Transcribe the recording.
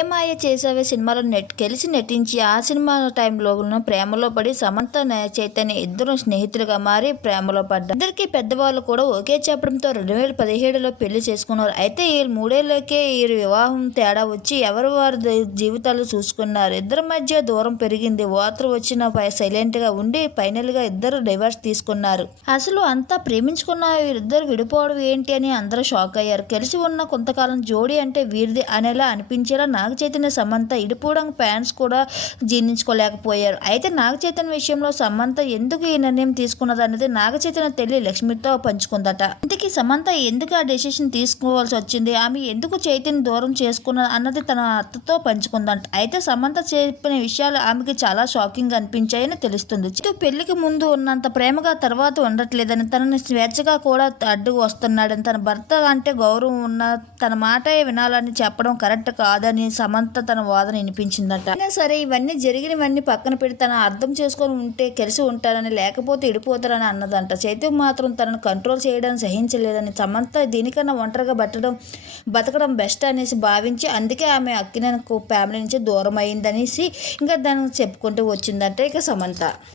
ఏమాయ చేసావే సినిమాలో నెట్ కలిసి నటించి ఆ సినిమా టైంలో ప్రేమలో పడి సమంత చైతన్య ఇద్దరు స్నేహితులుగా మారి ప్రేమలో పడ్డారు. ఇద్దరికి పెద్దవాళ్ళు కూడా ఒకే చెప్పడంతో రెండు వేల పదిహేడులో పెళ్ళి చేసుకున్నారు. అయితే ఈ మూడేళ్ళకే ఈ వివాహం తేడా వచ్చి ఎవరు వారి జీవితాలు చూసుకున్నారు? ఇద్దరి మధ్య దూరం పెరిగింది. ఓతరు వచ్చిన సైలెంట్గా ఉండి ఫైనల్గా ఇద్దరు డైవర్స్ తీసుకున్నారు. అసలు అంతా ప్రేమించుకున్న ఇద్దరు విడిపోవడం ఏంటి అని అందరూ షాక్ అయ్యారు. కలిసి ఉన్న కొంతకాలం జోడీ అంటే వీరిది అనేలా అనిపించేలా నాగ చైతన్య సమంత ఇడిపోవడం ఫ్యాన్స్ కూడా జీర్ణించుకోలేకపోయారు. అయితే నాగ చైతన్య విషయంలో సమంత ఎందుకు ఈ నిర్ణయం తీసుకున్నది అనేది నాగ చైతన్య తల్లి లక్ష్మితో పంచుకుందట. ఇంతకీ సమంత ఎందుకు ఆ డెసిషన్ తీసుకోవాల్సి వచ్చింది? ఆమె ఎందుకు చైతన్య దూరం చేసుకున్నది అన్నది తన అత్తతో పంచుకుందంట. అయితే సమంత చెప్పిన విషయాలు ఆమెకి చాలా షాకింగ్ అనిపించాయని తెలుస్తుంది. పెళ్ళికి ముందు ఉన్నంత ప్రేమగా తర్వాత ఉండట్లేదని తనని స్వేచ్ఛగా కూడా అడ్డు వస్తున్నాడని తన భర్త అంటే గౌరవం ఉన్న తన మాట వినాలని చెప్పడం కరెక్ట్ కాదని సమంత తన వాదన వినిపించిందట. అయినా సరే ఇవన్నీ జరిగినవన్నీ పక్కన పెడి తన అర్థం చేసుకొని ఉంటే కలిసి ఉంటానని లేకపోతే ఇడిపోతారని అన్నదంట. చైతన్య మాత్రం తనను కంట్రోల్ చేయడానికి సహించలేదని సమంత దీనికన్నా ఒంటరిగా బట్టడం బతకడం బెస్ట్ అనేసి భావించి అందుకే ఆమె అక్కినకు ఫ్యామిలీ నుంచి దూరం అయిందనేసి ఇంకా దానికి చెప్పుకుంటూ వచ్చిందంటే ఇక సమంత.